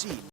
Sì,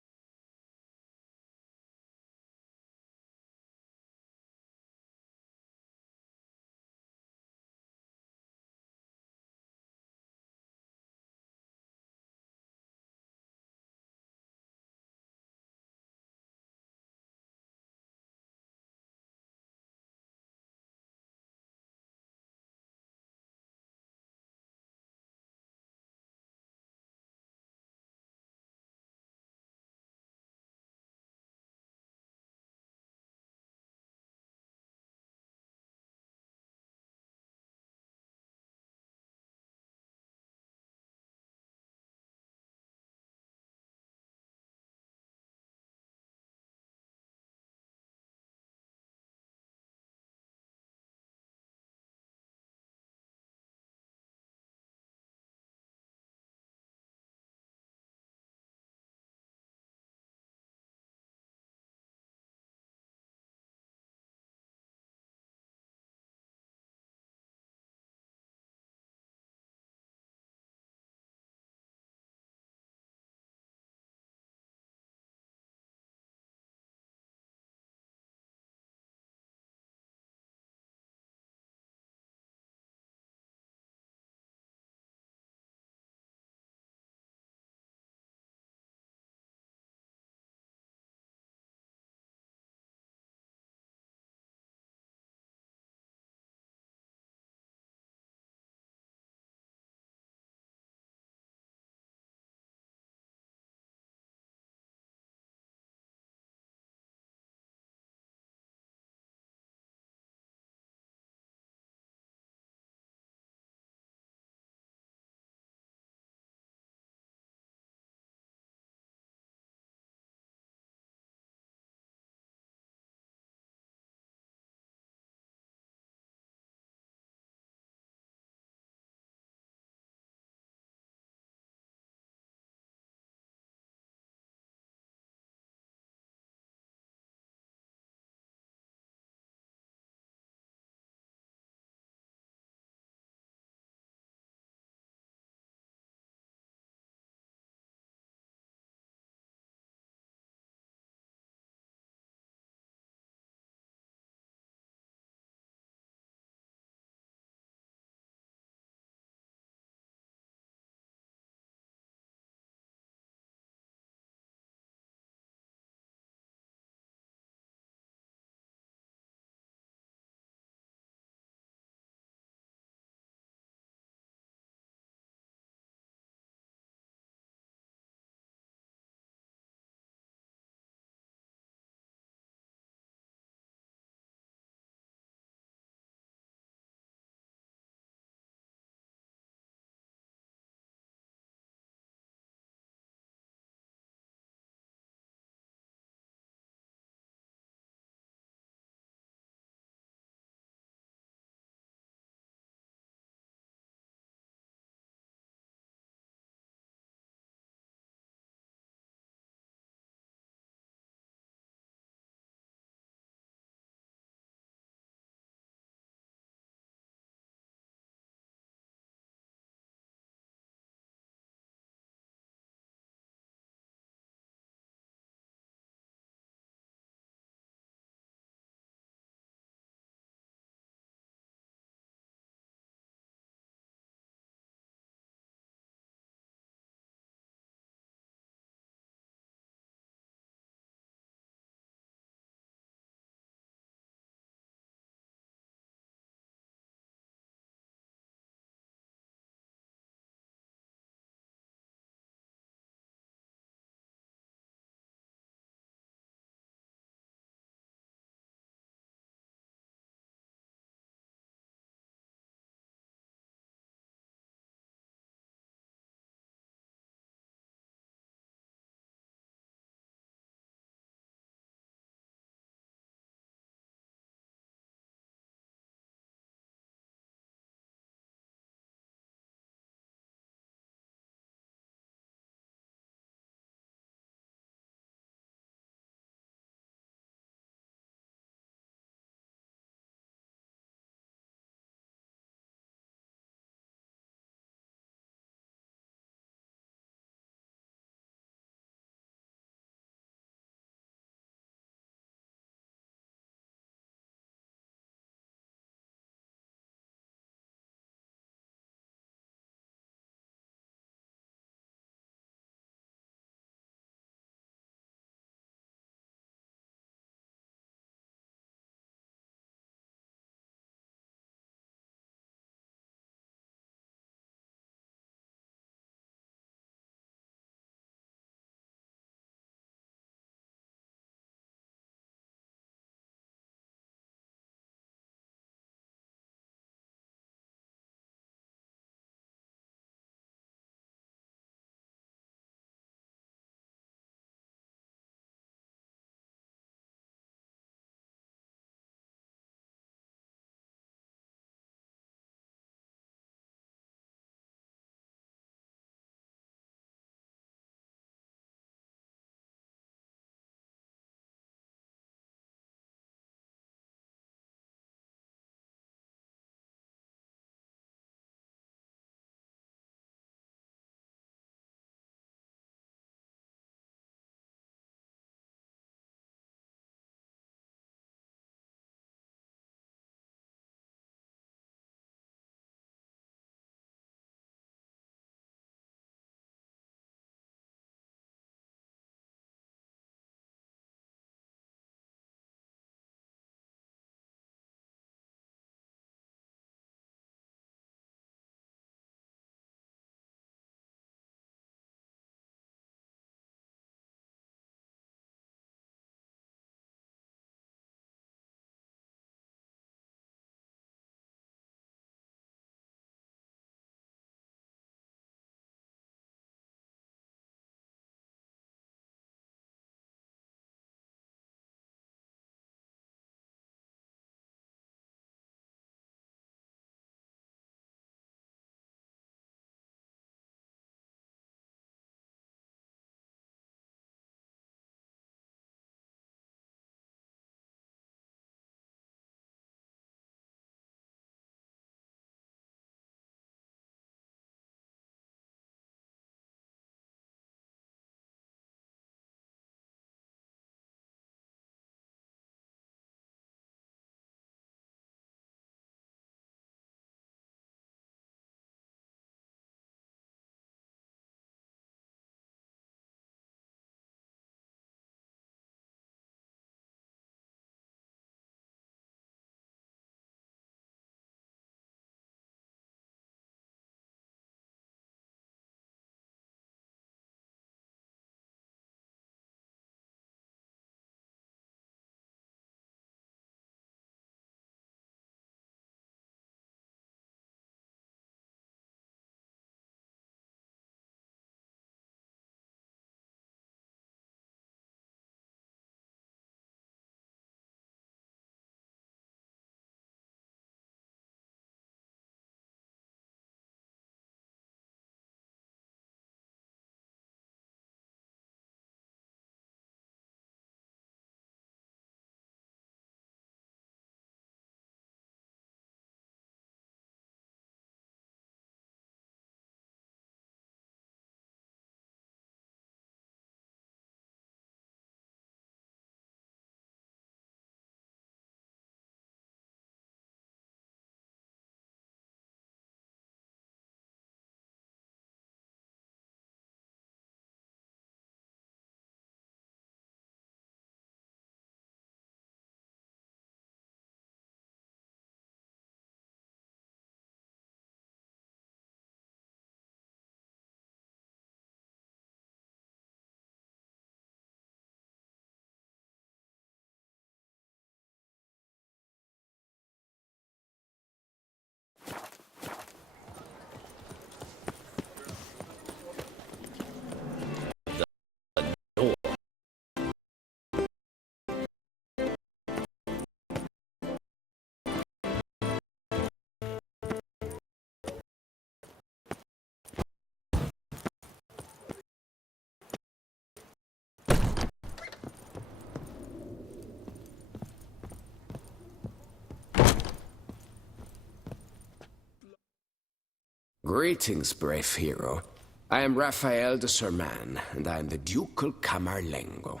Greetings, brave hero. I am Raphael de Serman, and I am the Ducal Camarlengo.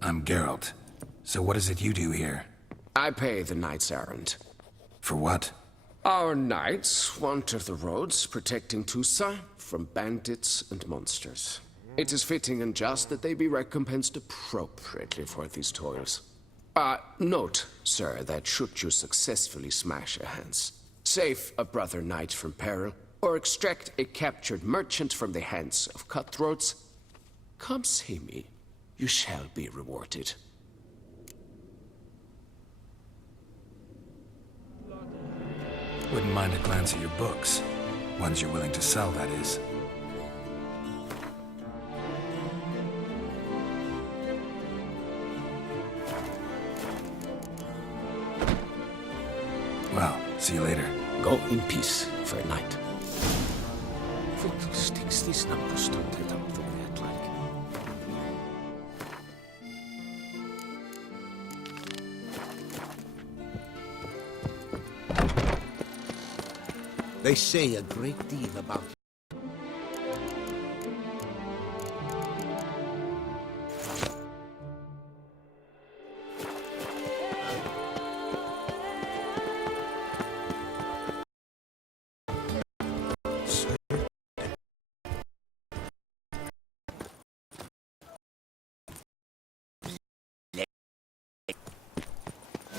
I'm Geralt. So what is it you do here? I pay the knights errant. For what? Our knights wander the roads, protecting Tusa from bandits and monsters. It is fitting and just that they be recompensed appropriately for these toils. Note, sir, that should you successfully smash a Hans, save a brother knight from peril, or extract a captured merchant from the hands of cutthroats, come see me. You shall be rewarded. Wouldn't mind a glance at your books. Ones you're willing to sell, that is. Well, see you later. Go in peace, fair knight. Vad sticks de snabbt på ståndet upp the way like? They say a great deal about you.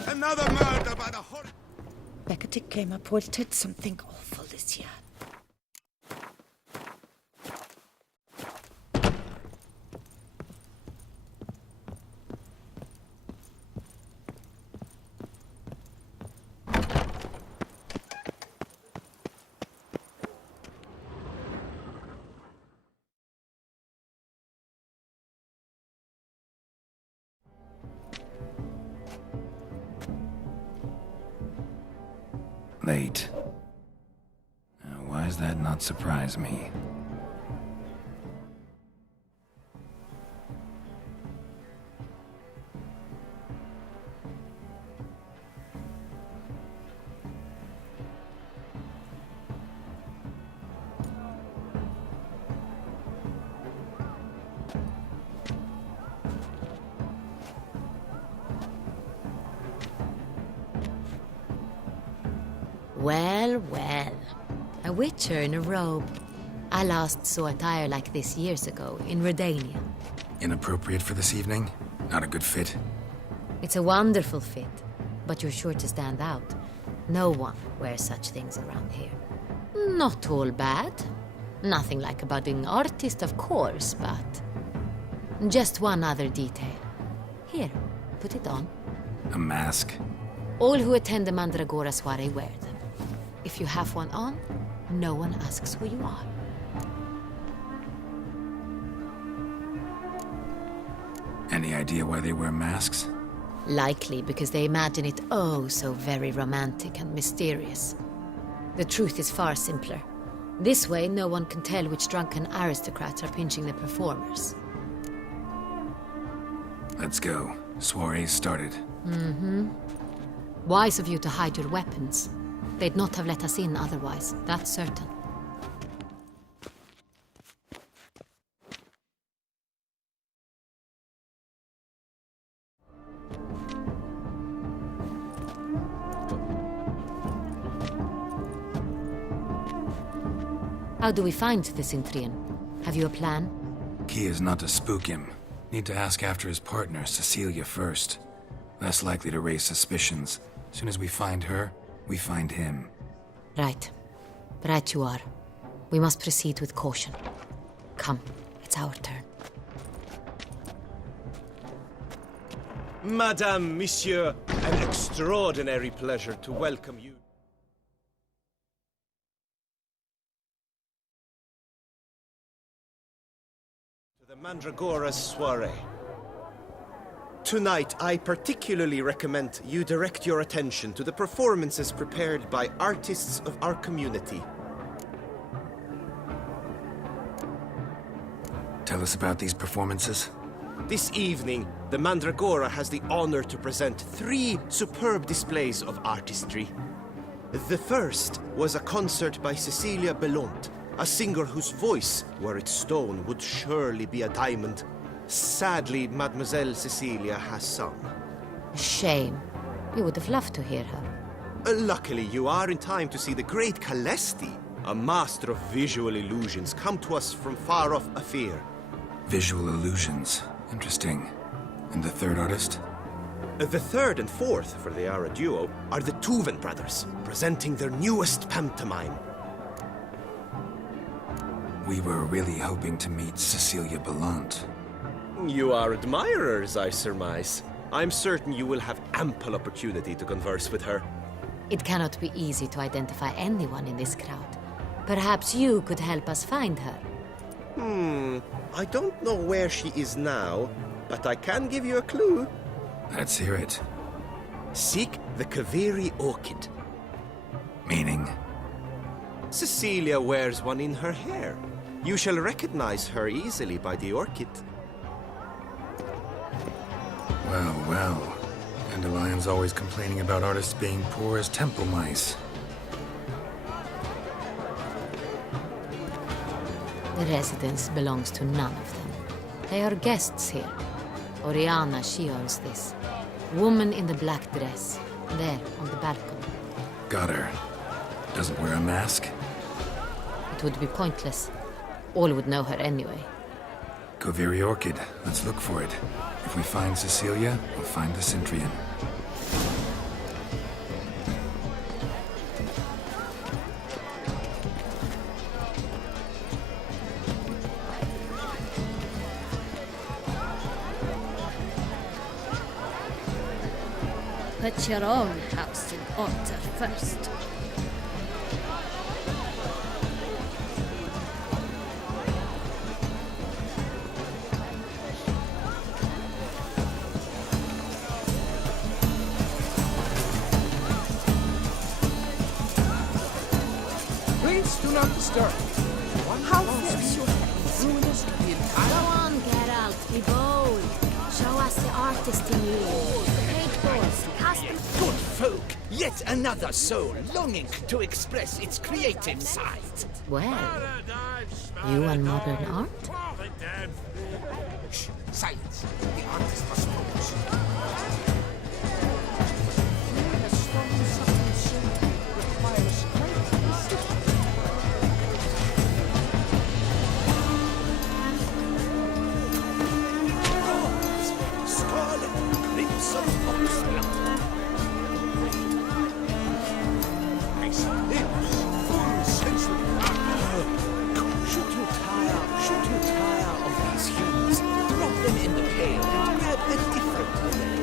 Another murder by the horror. Beckett came reported something awful this year. Late. Now, why does that not surprise me? Well, well. A witcher in a robe. I last saw attire like this years ago, in Redania. Inappropriate for this evening? Not a good fit? It's a wonderful fit, but you're sure to stand out. No one wears such things around here. Not all bad. Nothing like a budding artist, of course, but... just one other detail. Here, put it on. A mask? All who attend the Mandragora soiree wear them. If you have one on, no one asks who you are. Any idea why they wear masks? Likely because they imagine it oh so very romantic and mysterious. The truth is far simpler. This way, no one can tell which drunken aristocrats are pinching the performers. Let's go. Soiree's started. Wise of you to hide your weapons. They'd not have let us in otherwise, that's certain. How do we find the Cintrian? Have you a plan? Key is not to spook him. Need to ask after his partner, Cecilia, first. Less likely to raise suspicions. Soon as we find her, we find him. Right. Right you are. We must proceed with caution. Come, it's our turn. Madame, Monsieur, an extraordinary pleasure to welcome you to the Mandragora's soiree. Tonight, I particularly recommend you direct your attention to the performances prepared by artists of our community. Tell us about these performances. This evening, the Mandragora has the honor to present 3 superb displays of artistry. The first was a concert by Cecilia Belont, a singer whose voice, were it stone, would surely be a diamond. Sadly, Mademoiselle Cecilia has sung. Shame. You would have loved to hear her. Luckily, you are in time to see the great Calesti, a master of visual illusions, come to us from far off Afir. Visual illusions. Interesting. And the third artist? The third and fourth, for they are a duo, are the Tuven brothers, presenting their newest pantomime. We were really hoping to meet Cecilia Bellant. You are admirers, I surmise. I'm certain you will have ample opportunity to converse with her. It cannot be easy to identify anyone in this crowd. Perhaps you could help us find her. I don't know where she is now, but I can give you a clue. Let's hear it. Seek the Kaveri orchid. Meaning? Cecilia wears one in her hair. You shall recognize her easily by the orchid. Well, well. Dandelion's always complaining about artists being poor as temple mice. The residence belongs to none of them. They are guests here. Oriana, she owns this. Woman in the black dress. There, on the balcony. Got her. Doesn't wear a mask? It would be pointless. All would know her anyway. Koviri Orchid. Let's look for it. If we find Cecilia, we'll find the Cintrian. Put your own house in order first. Please do not disturb. How fares your hands? Ruinous to the entire... Go on, Geralt, be bold. Show us the artist in you. The paintballs, cast them. Good folk, yet another soul longing to express its creative side. Well, you and modern art? Shh, silence. The artist must focus. Scarlet, crimson, oxblood. Nice lips, full sensual. Should you tire of these hues? Drop them in the pail and grab a different array.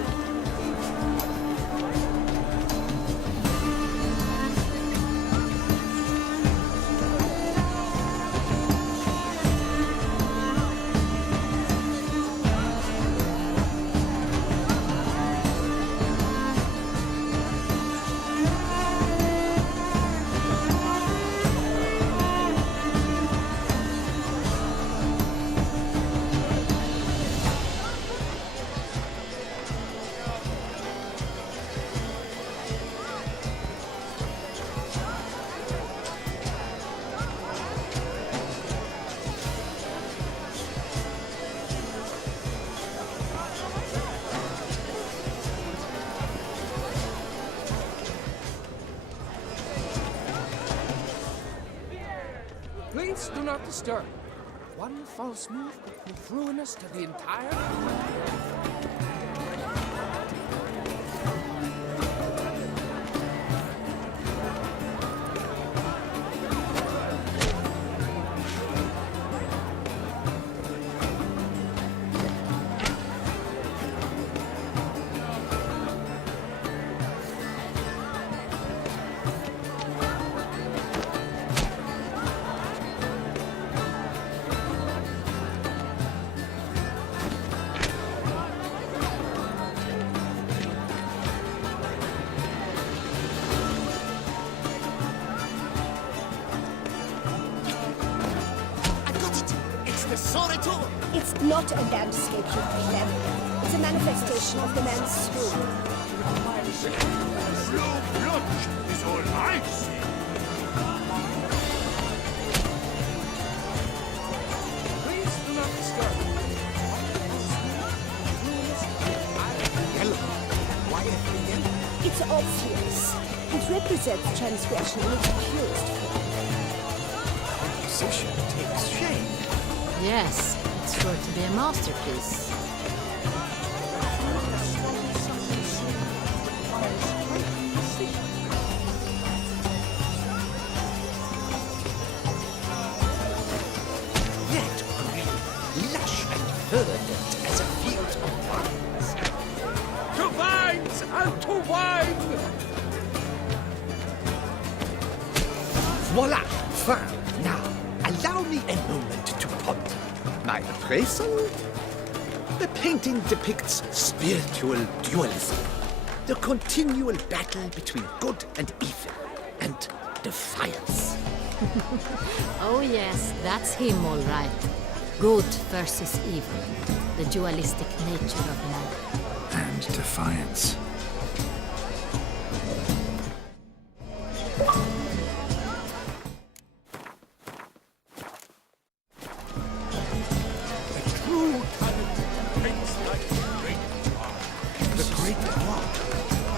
Please do not disturb. One false move could prove ruinous to the entire... It's not a landscape you plan. It's a manifestation of the man's soul. Slow blush is all right. that transgression in its purest form. Position takes shape. Yes, it's sure to be a masterpiece. That green, lush and verdant as a field of vines. To vines and to wine! Voila! Fine. Now, allow me a moment to ponder. My appraisal? The painting depicts spiritual dualism. The continual battle between good and evil. And defiance. Oh yes, that's him all right. Good versus evil. The dualistic nature of man. And defiance. True talent paints like great art. The great art.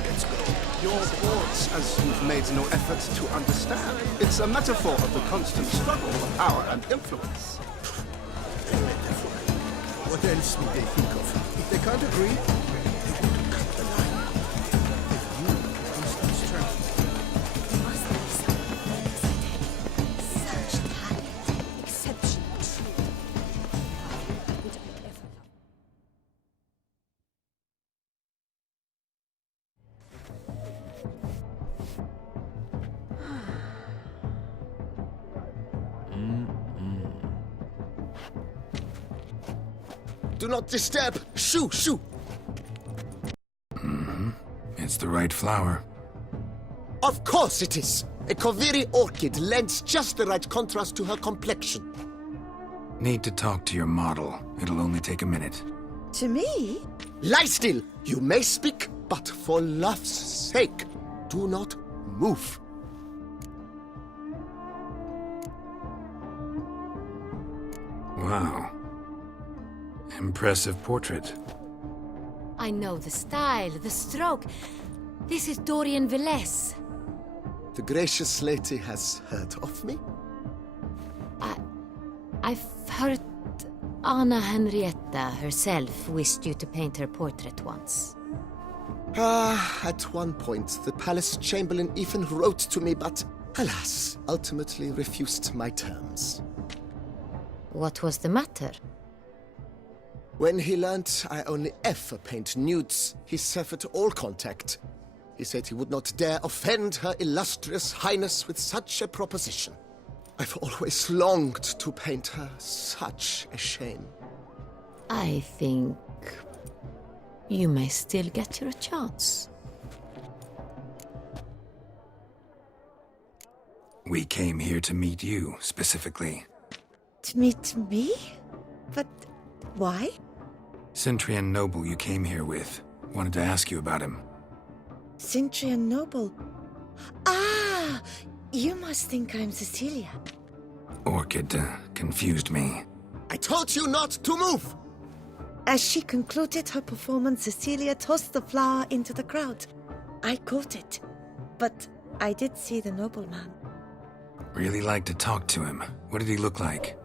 Let's go. Your thoughts, as you've made no effort to understand. It's a metaphor of the constant struggle for power and influence. What else would they think of? If they can't agree, they want to cut the line. If you constant strength. Must be something such talent, exceptional truth. Would I ever love? Do not disturb! Shoo, shoo! It's the right flower. Of course it is! A Koviri orchid lends just the right contrast to her complexion. Need to talk to your model. It'll only take a minute. To me? Lie still! You may speak, but for love's sake, do not move. Wow. Impressive portrait. I know the style, the stroke. This is Dorian Velez. The gracious lady has heard of me? I've heard Anna Henrietta herself wished you to paint her portrait once. At one point, the palace chamberlain even wrote to me, but alas, ultimately refused my terms. What was the matter? When he learned I only ever paint nudes, he severed all contact. He said he would not dare offend her illustrious highness with such a proposition. I've always longed to paint her. Such a shame. I think you may still get your chance. We came here to meet you, specifically. To meet me? But why? Cintrian noble you came here with. Wanted to ask you about him. Cintrian noble. Ah! You must think I'm Cecilia. Orchid confused me. I told you not to move! As she concluded her performance, Cecilia tossed the flower into the crowd. I caught it. But I did see the nobleman. Really like to talk to him. What did he look like?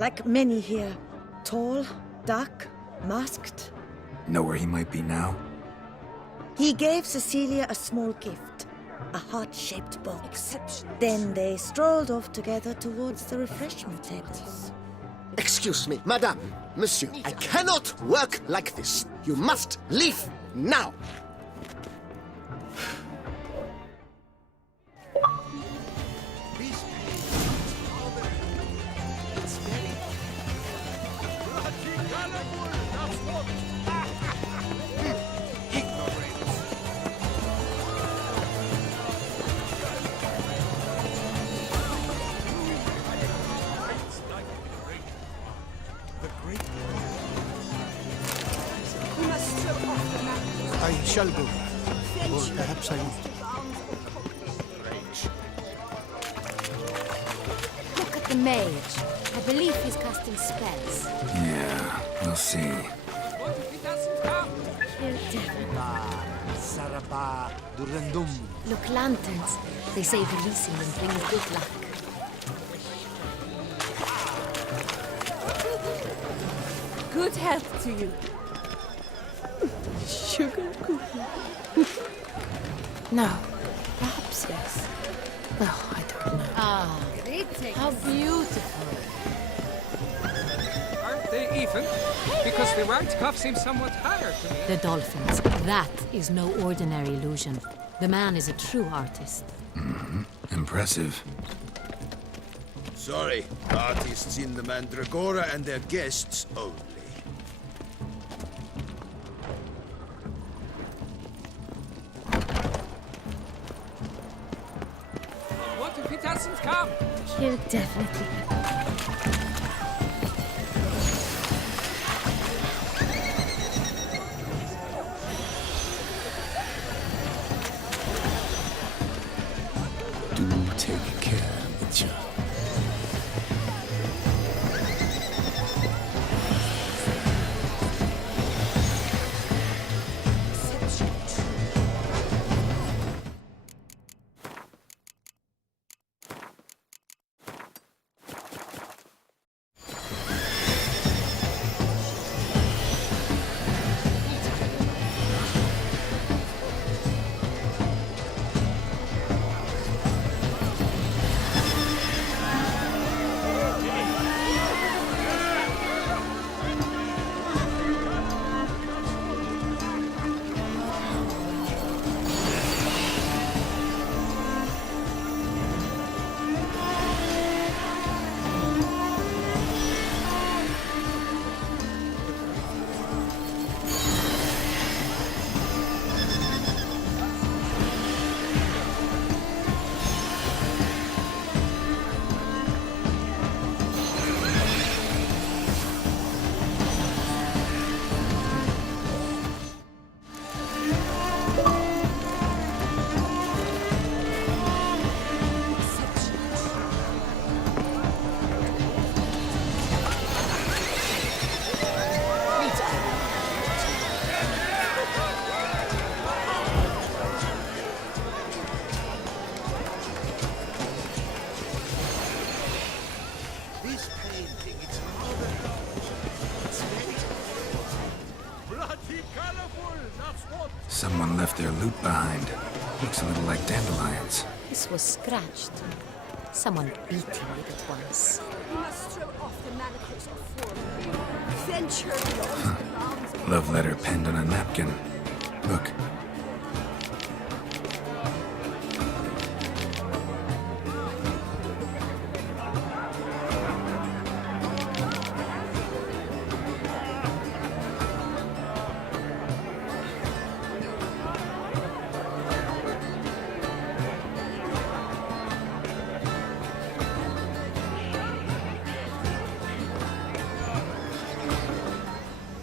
Like many here. Tall, dark, masked. Know where he might be now? He gave Cecilia a small gift. A heart-shaped box. Then they strolled off together towards the refreshment tables. Excuse me, madame, monsieur. I cannot work like this. You must leave now. I shall go. Or perhaps I won't. Look at the mage. I believe he's casting spells. Yeah, we'll see. Look, lanterns. They say releasing them brings good luck. Good health to you. Sugar cookie. No. Perhaps yes. Oh, I don't know. Ah, how beautiful. Aren't they even? Because the right cuff seems somewhat higher to me. The dolphins. That is no ordinary illusion. The man is a true artist. Impressive. Sorry, artists in the Mandragora and their guests only. What if he doesn't come? He'll definitely. Do take care, Mitya. Someone left their loot behind. Looks a little like dandelions. This was scratched. Someone beat him with it once. You must throw off the manacles of form. Venture Love letter penned on a napkin. Look.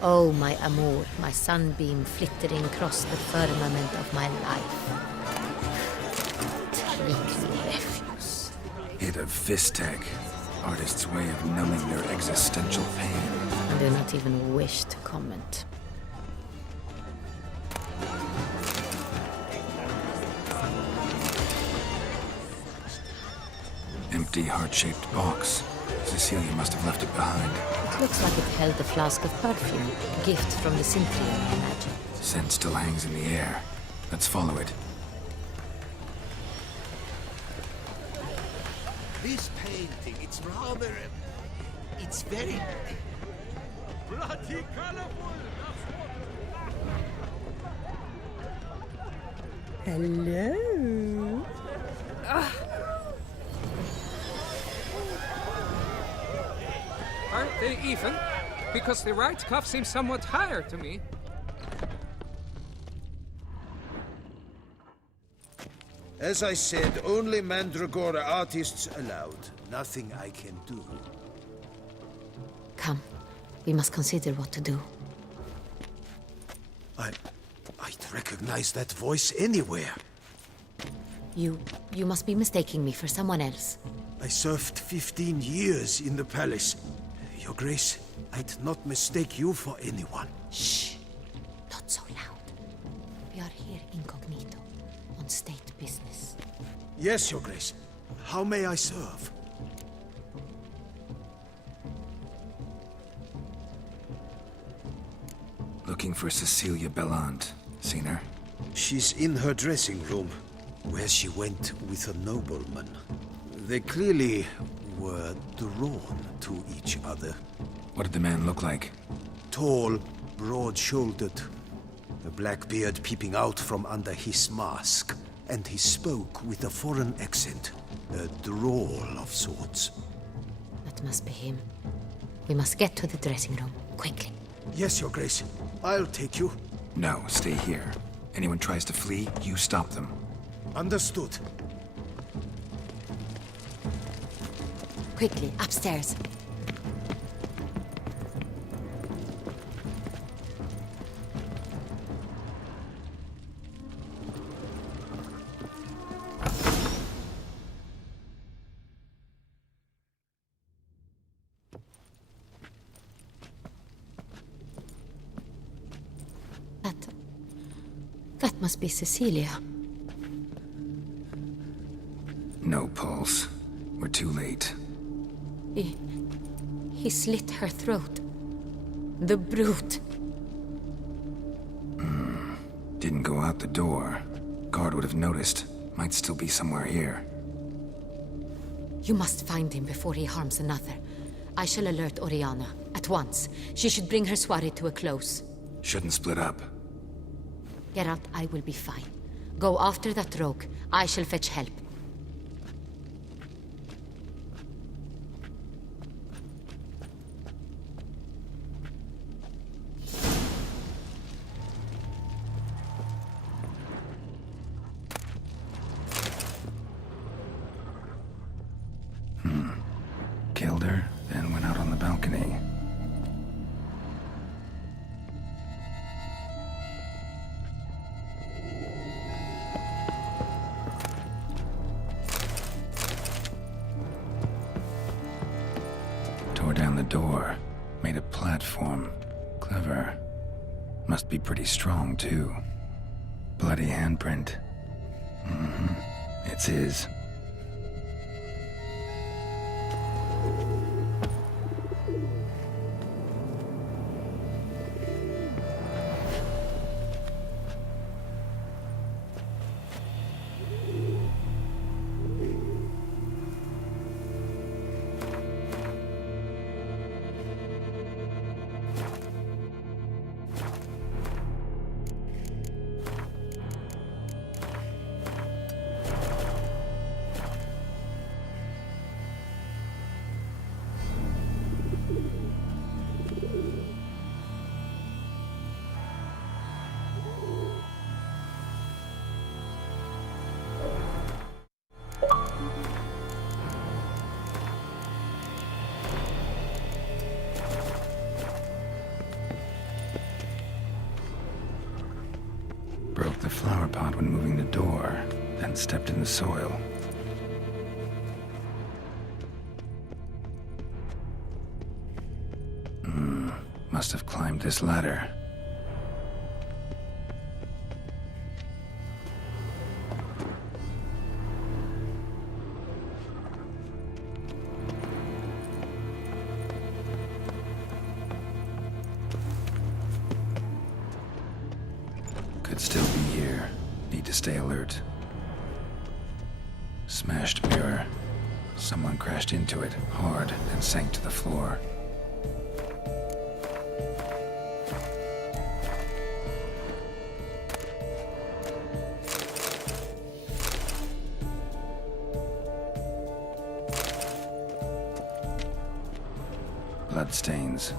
Oh, my amour, my sunbeam flittering across the firmament of my life. Tricky refuse. Hit of Vistek. Artist's way of numbing their existential pain. I do not even wish to comment. Empty heart-shaped box. Cecilia must have left it behind. It looks like it held a flask of perfume, gift from the Cintra, I imagine. Scent still hangs in the air. Let's follow it. This painting, it's rather... it's very... bloody colorful! Hello? Aren't they even? Because the right cuff seems somewhat higher to me. As I said, only Mandragora artists allowed. Nothing I can do. Come, we must consider what to do. I'd recognize that voice anywhere. You must be mistaking me for someone else. I served 15 years in the palace. Your Grace, I'd not mistake you for anyone. Shh! Not so loud. We are here incognito, on state business. Yes, Your Grace. How may I serve? Looking for Cecilia Bellant. Seen her? She's in her dressing room, where she went with a nobleman. They clearly were drawn to each other. What did the man look like? Tall, broad-shouldered, a black beard peeping out from under his mask, and he spoke with a foreign accent, a drawl of sorts. That must be him. We must get to the dressing room, quickly. Yes, Your Grace. I'll take you. No, stay here. Anyone tries to flee, you stop them. Understood. Quickly, upstairs. That must be Cecilia. No pulse. We're too late. He slit her throat. The brute. Didn't go out the door. Guard would have noticed. Might still be somewhere here. You must find him before he harms another. I shall alert Oriana at once. She should bring her soirée to a close. Shouldn't split up. Geralt, I will be fine. Go after that rogue. I shall fetch help. Killed her, then went out on the balcony. Tore down the door. Made a platform. Clever. Must be pretty strong, too. Bloody handprint. It's his. Broke the flower pot when moving the door, then stepped in the soil. Must have climbed this ladder. stay alert. Smashed mirror. Someone crashed into it hard and sank to the floor. Bloodstains.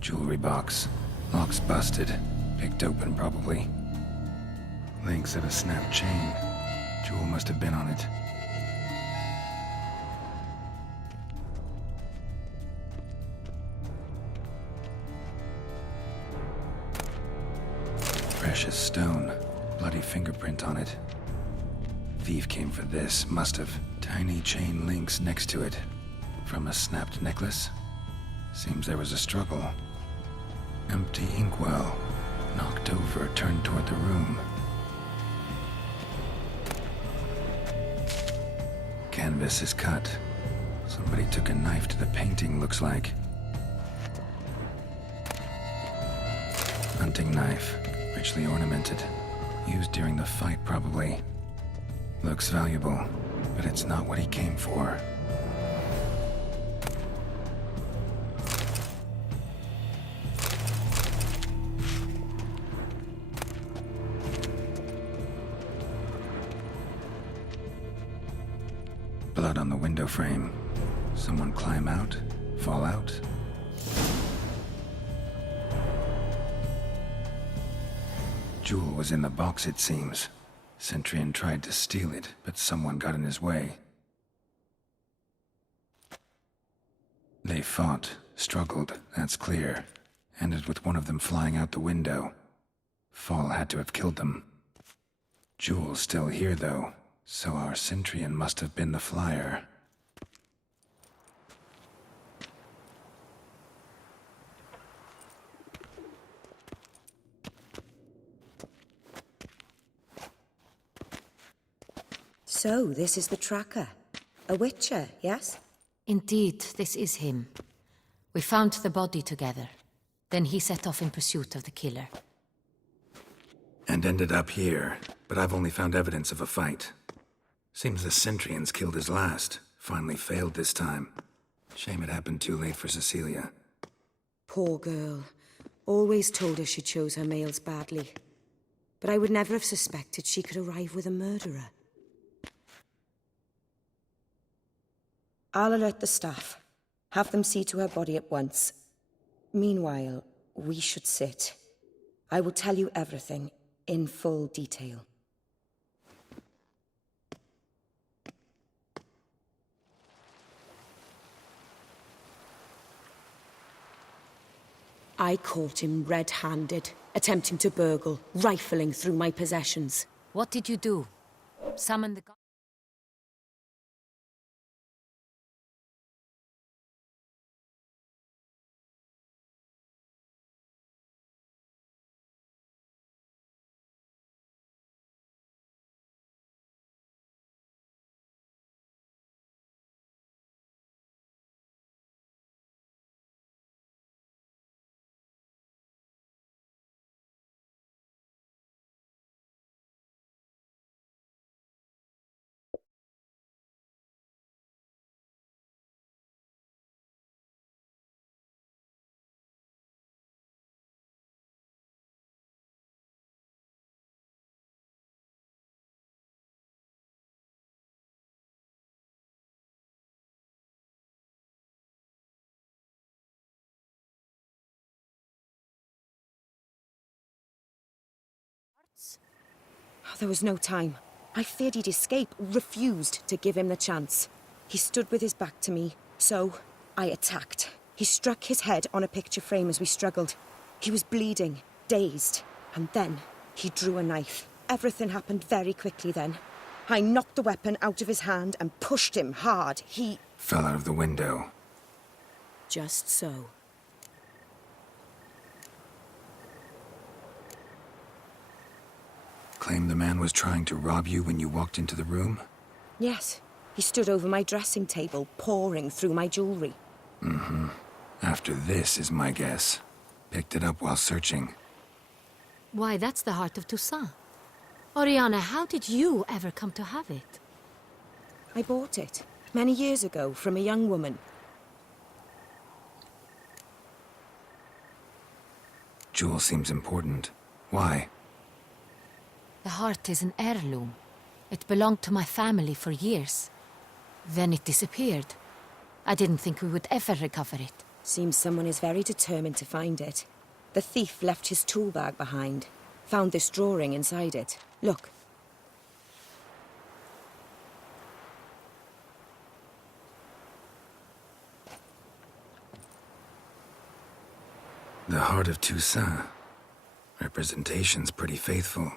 Jewelry box. Lock's busted. Picked open, probably. Links of a snapped chain. Jewel must have been on it. Precious stone. Bloody fingerprint on it. Thief came for this, must have. Tiny chain links next to it. From a snapped necklace? Seems there was a struggle. Empty inkwell. Knocked over, turned toward the room. Canvas is cut. Somebody took a knife to the painting, looks like. Hunting knife. Richly ornamented. Used during the fight, probably. Looks valuable, but it's not what he came for. Blood on the window frame. Someone climb out? Fall out? Jewel was in the box, it seems. Centrian tried to steal it, but someone got in his way. They fought, struggled, that's clear. Ended with one of them flying out the window. Fall had to have killed them. Jewel's still here, though. So our Cintrian must have been the flyer. So, this is the tracker. A witcher, yes? Indeed, this is him. We found the body together. Then he set off in pursuit of the killer. And ended up here, but I've only found evidence of a fight. Seems the Centrians killed his last. Finally failed this time. Shame it happened too late for Cecilia. Poor girl. Always told her she chose her males badly. But I would never have suspected she could arrive with a murderer. I'll alert the staff. Have them see to her body at once. Meanwhile, we should sit. I will tell you everything, in full detail. I caught him red-handed, attempting to burgle, rifling through my possessions. What did you do? Summon the guard? There was no time. I feared he'd escape, refused to give him the chance. He stood with his back to me, so I attacked. He struck his head on a picture frame as we struggled. He was bleeding, dazed, and then he drew a knife. Everything happened very quickly then. I knocked the weapon out of his hand and pushed him hard. He fell out of the window. Just so. Claim the man was trying to rob you when you walked into the room? Yes. He stood over my dressing table, pouring through my jewelry. Mm-hmm. After this is my guess. Picked it up while searching. Why, that's the heart of Toussaint. Oriana, how did you ever come to have it? I bought it, many years ago, from a young woman. Jewel seems important. Why? The heart is an heirloom. It belonged to my family for years. Then it disappeared. I didn't think we would ever recover it. Seems someone is very determined to find it. The thief left his tool bag behind. Found this drawing inside it. Look. The heart of Toussaint. Representation's pretty faithful.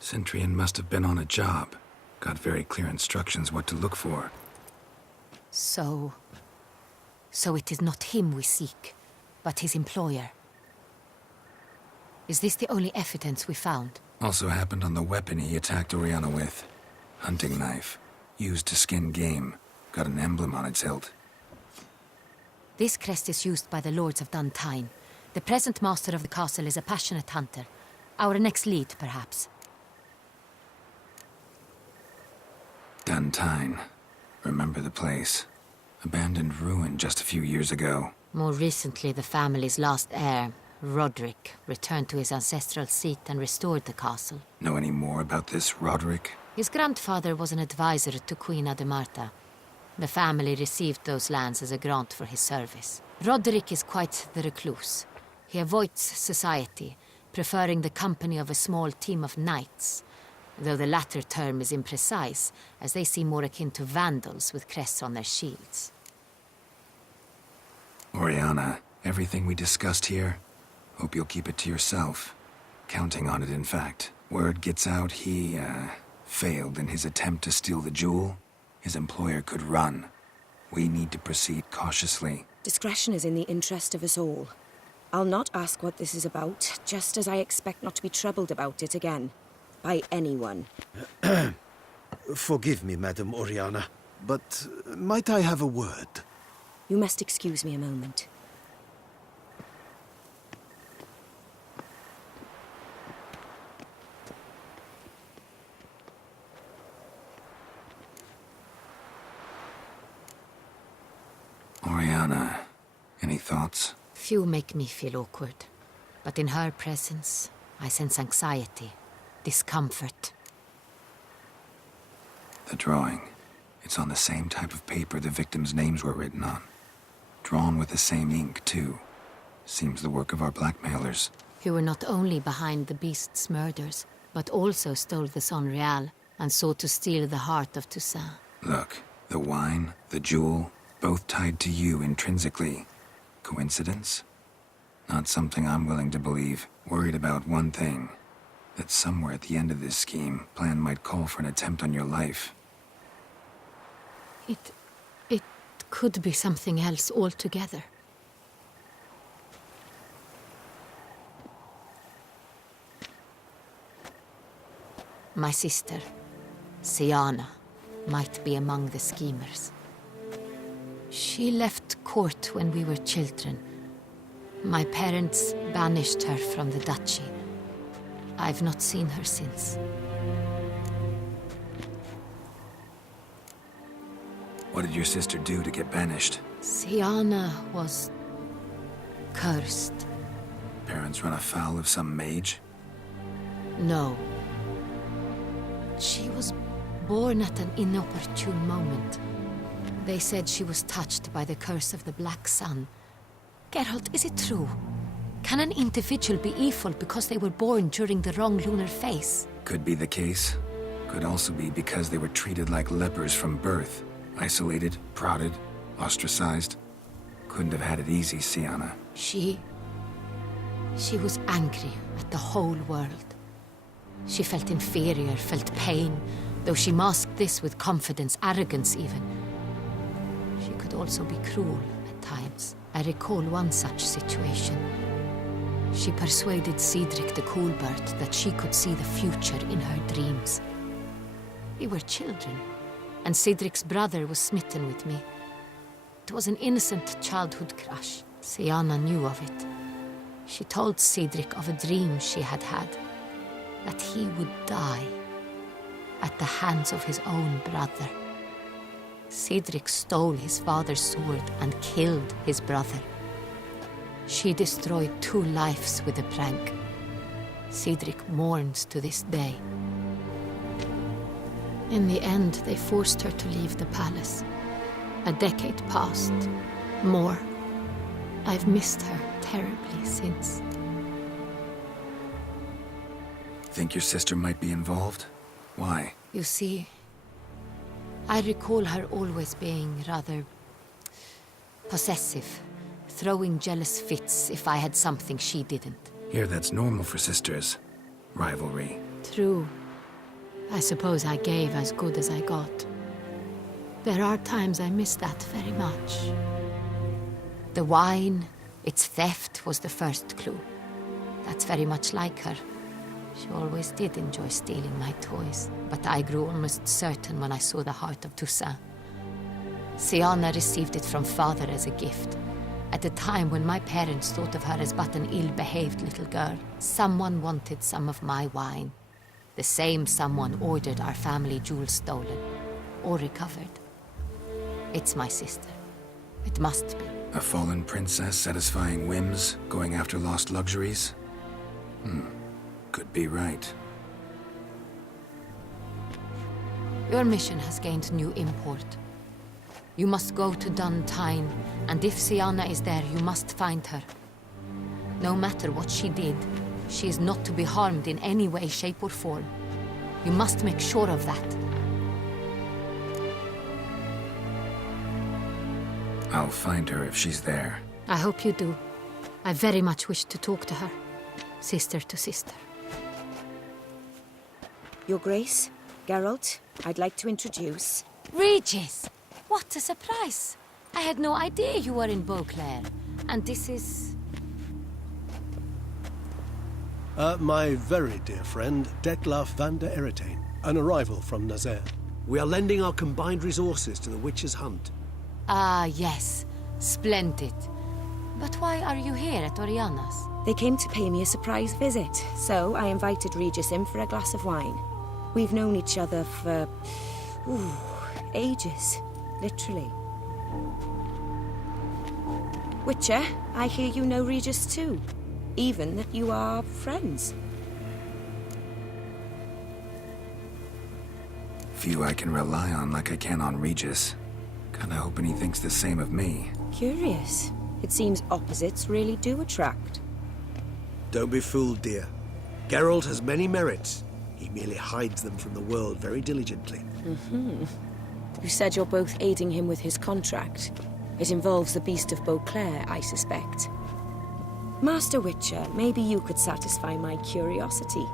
Cintrian must have been on a job. Got very clear instructions what to look for. So it is not him we seek, but his employer. Is this the only evidence we found? Also happened on the weapon he attacked Oriana with. Hunting knife. Used to skin game. Got an emblem on its hilt. This crest is used by the Lords of Duntine. The present master of the castle is a passionate hunter. Our next lead, perhaps. Duntine. Remember the place. Abandoned ruin just a few years ago. More recently, the family's last heir, Roderick, returned to his ancestral seat and restored the castle. Know any more about this Roderick? His grandfather was an advisor to Queen Ademarta. The family received those lands as a grant for his service. Roderick is quite the recluse. He avoids society, preferring the company of a small team of knights, though the latter term is imprecise, as they seem more akin to vandals with crests on their shields. Oriana, everything we discussed here, hope you'll keep it to yourself. Counting on it, in fact. Word gets out he, failed in his attempt to steal the jewel. His employer could run. We need to proceed cautiously. Discretion is in the interest of us all. I'll not ask what this is about, just as I expect not to be troubled about it again. By anyone. Forgive me, Madam Oriana, but might I have a word? You must excuse me a moment. Oriana, any thoughts? Few make me feel awkward, but in her presence, I sense anxiety, discomfort. The drawing. It's on the same type of paper the victims' names were written on. Drawn with the same ink, too. Seems the work of our blackmailers. Who were not only behind the beast's murders, but also stole the Son Real and sought to steal the heart of Toussaint. Look, the wine, the jewel, both tied to you intrinsically. Coincidence? Not something I'm willing to believe. Worried about one thing. That somewhere at the end of this scheme, plan might call for an attempt on your life. It could be something else altogether. My sister, Siana, might be among the schemers. She left court when we were children. My parents banished her from the duchy. I've not seen her since. What did your sister do to get banished? Siana was cursed. Parents run afoul of some mage? No. She was born at an inopportune moment. They said she was touched by the curse of the Black Sun. Geralt, is it true? Can an individual be evil because they were born during the wrong lunar phase? Could be the case. Could also be because they were treated like lepers from birth, Isolated, prodded, ostracized. Couldn't have had it easy, Sienna. She was angry at the whole world. She felt inferior, felt pain, though she masked this with confidence, arrogance even. She could also be cruel at times. I recall one such situation. She persuaded Cedric the Coolbird that she could see the future in her dreams. We were children, and Cedric's brother was smitten with me. It was an innocent childhood crush. Sienna knew of it. She told Cedric of a dream she had had, that he would die at the hands of his own brother. Cedric stole his father's sword and killed his brother. She destroyed 2 lives with a prank. Cedric mourns to this day. In the end, they forced her to leave the palace. A decade passed. More. I've missed her terribly since. Think your sister might be involved? Why? You see, I recall her always being rather possessive, throwing jealous fits if I had something she didn't. Here, that's normal for sisters. Rivalry. True. I suppose I gave as good as I got. There are times I miss that very much. The wine, its theft was the first clue. That's very much like her. She always did enjoy stealing my toys, but I grew almost certain when I saw the heart of Toussaint. Sienna received it from father as a gift. At a time when my parents thought of her as but an ill-behaved little girl, someone wanted some of my wine. The same someone ordered our family jewels stolen, or recovered. It's my sister. It must be. A fallen princess satisfying whims, going after lost luxuries? Could be right. Your mission has gained new import. You must go to Duntine, and if Sienna is there, you must find her. No matter what she did, she is not to be harmed in any way, shape, or form. You must make sure of that. I'll find her if she's there. I hope you do. I very much wish to talk to her. Sister to sister. Your Grace, Geralt, I'd like to introduce... Regis! What a surprise! I had no idea you were in Beauclair. And this is... My very dear friend, Detlaf van der Eretain, an arrival from Nazaire. We are lending our combined resources to the Witch's Hunt. Ah, yes. Splendid. But why are you here at Oriana's? They came to pay me a surprise visit, so I invited Regis in for a glass of wine. We've known each other for... ages. Literally. Witcher, I hear you know Regis too. Even that you are friends. Few I can rely on like I can on Regis. Kinda hoping he thinks the same of me. Curious. It seems opposites really do attract. Don't be fooled, dear. Geralt has many merits. He merely hides them from the world very diligently. You said you're both aiding him with his contract. It involves the Beast of Beauclair, I suspect. Master Witcher, maybe you could satisfy my curiosity.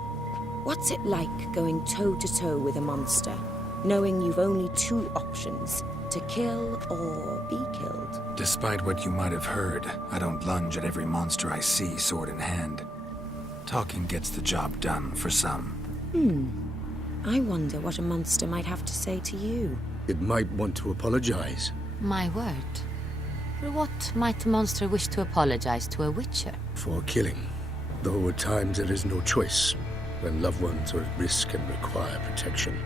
What's it like going toe-to-toe with a monster, knowing you've only 2 options, to kill or be killed? Despite what you might have heard, I don't lunge at every monster I see, sword in hand. Talking gets the job done for some. I wonder what a monster might have to say to you. It might want to apologize. My word. For what might a monster wish to apologize to a witcher? For killing. Though at times there is no choice, when loved ones are at risk and require protection.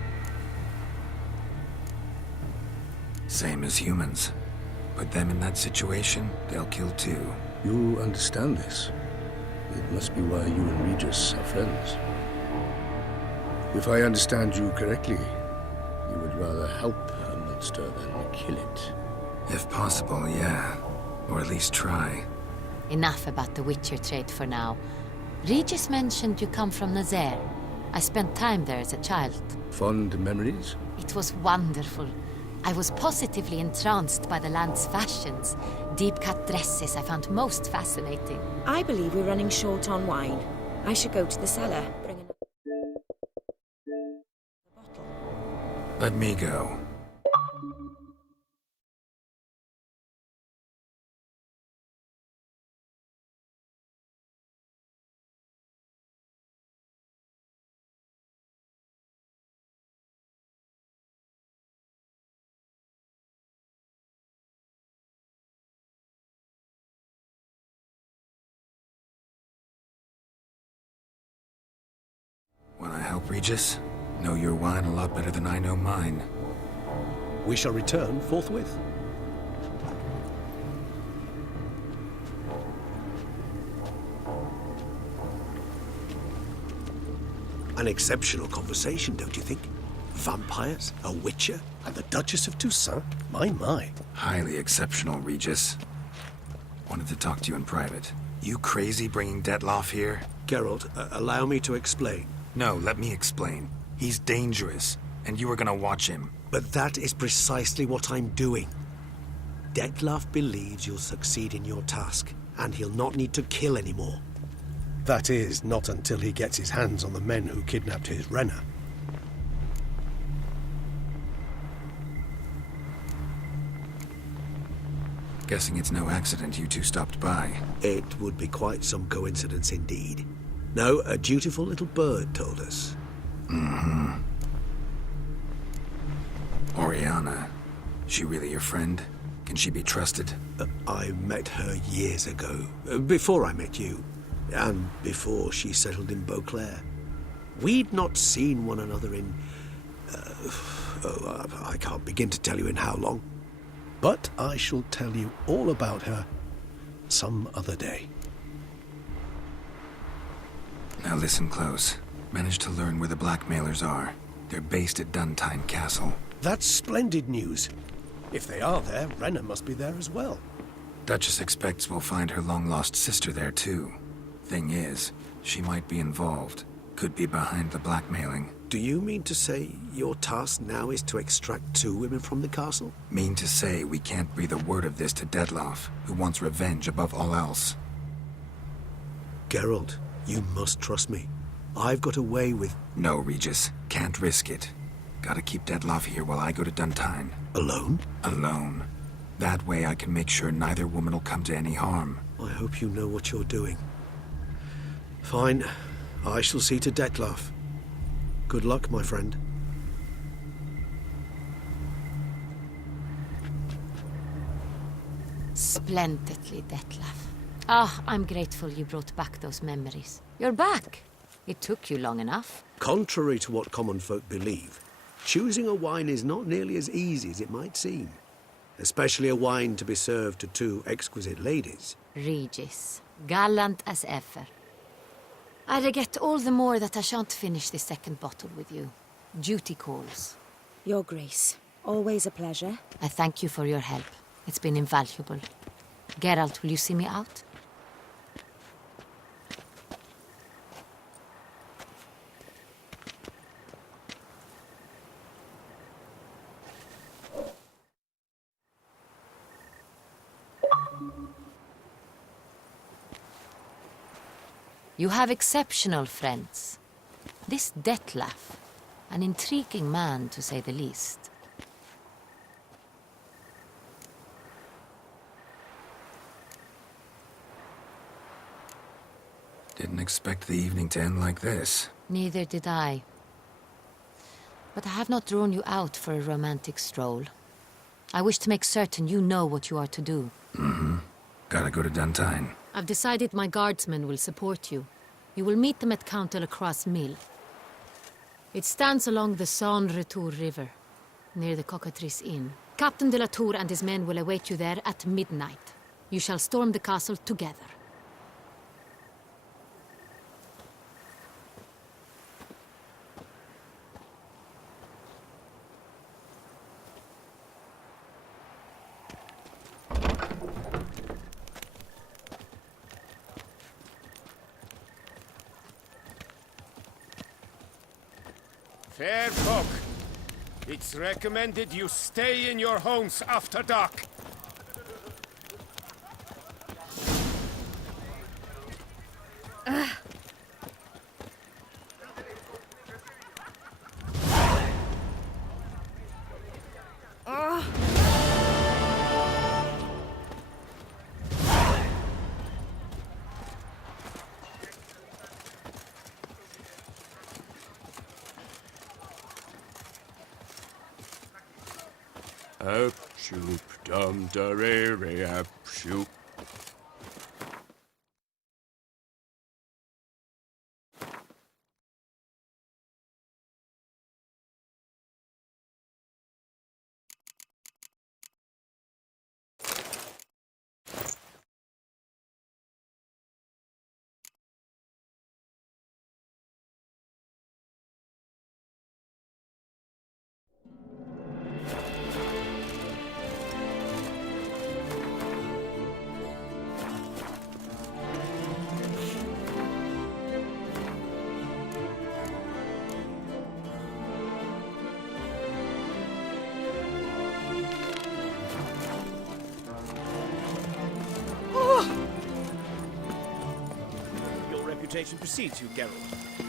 Same as humans. Put them in that situation, they'll kill too. You understand this. It must be why you and Regis are friends. If I understand you correctly, you would rather help a monster than kill it. If possible, yeah. Or at least try. Enough about the witcher trade for now. Regis mentioned you come from Nazaire. I spent time there as a child. Fond memories? It was wonderful. I was positively entranced by the land's fashions. Deep-cut dresses I found most fascinating. I believe we're running short on wine. I should go to the cellar. Bring another bottle. Let me go. Want to help, Regis? Know your wine a lot better than I know mine. We shall return forthwith. An exceptional conversation, don't you think? Vampires, a witcher, And the Duchess of Toussaint? My. Highly exceptional, Regis. Wanted to talk to you in private. You crazy bringing Detloff here? Geralt, allow me to explain. No, let me explain. He's dangerous, and you were gonna watch him. But that is precisely what I'm doing. Detloff believes you'll succeed in your task, and he'll not need to kill anymore. That is, not until he gets his hands on the men who kidnapped his Renner. Guessing it's no accident you two stopped by. It would be quite some coincidence indeed. No, a dutiful little bird told us. Mm-hmm. Oriana. She really your friend? Can she be trusted? I met her years ago, before I met you, and before she settled in Beauclair. We'd not seen one another in... I can't begin to tell you in how long. But I shall tell you all about her some other day. Now listen close. Managed to learn where the blackmailers are. They're based at Duntine Castle. That's splendid news. If they are there, Renner must be there as well. Duchess expects we'll find her long-lost sister there, too. Thing is, she might be involved. Could be behind the blackmailing. Do you mean to say your task now is to extract 2 women from the castle? Mean to say we can't breathe a word of this to Detloff, who wants revenge above all else. Geralt, you must trust me. I've got away with... No, Regis. Can't risk it. Gotta keep Detloff here while I go to Duntine. Alone? Alone. That way I can make sure neither woman will come to any harm. I hope you know what you're doing. Fine. I shall see to Detloff. Good luck, my friend. Splendidly, Detlaff. Ah, I'm grateful you brought back those memories. You're back. It took you long enough. Contrary to what common folk believe, choosing a wine is not nearly as easy as it might seem. Especially a wine to be served to 2 exquisite ladies. Regis, gallant as ever. I regret all the more that I shan't finish the second bottle with you. Duty calls. Your Grace, always a pleasure. I thank you for your help. It's been invaluable. Geralt, will you see me out? You have exceptional friends. This Detlaff, an intriguing man to say the least. Didn't expect the evening to end like this. Neither did I. But I have not drawn you out for a romantic stroll. I wish to make certain you know what you are to do. Mm-hmm. Gotta go to Duntine. I've decided my guardsmen will support you. You will meet them at Count Delacroix' mill. It stands along the Saône-Retour River, near the Cockatrice Inn. Captain de la Tour and his men will await you there at midnight. You shall storm the castle together. Fair folk, It's recommended you stay in your homes after dark. Up shoop dum da re re up shoop. Your reputation precedes you, Geralt.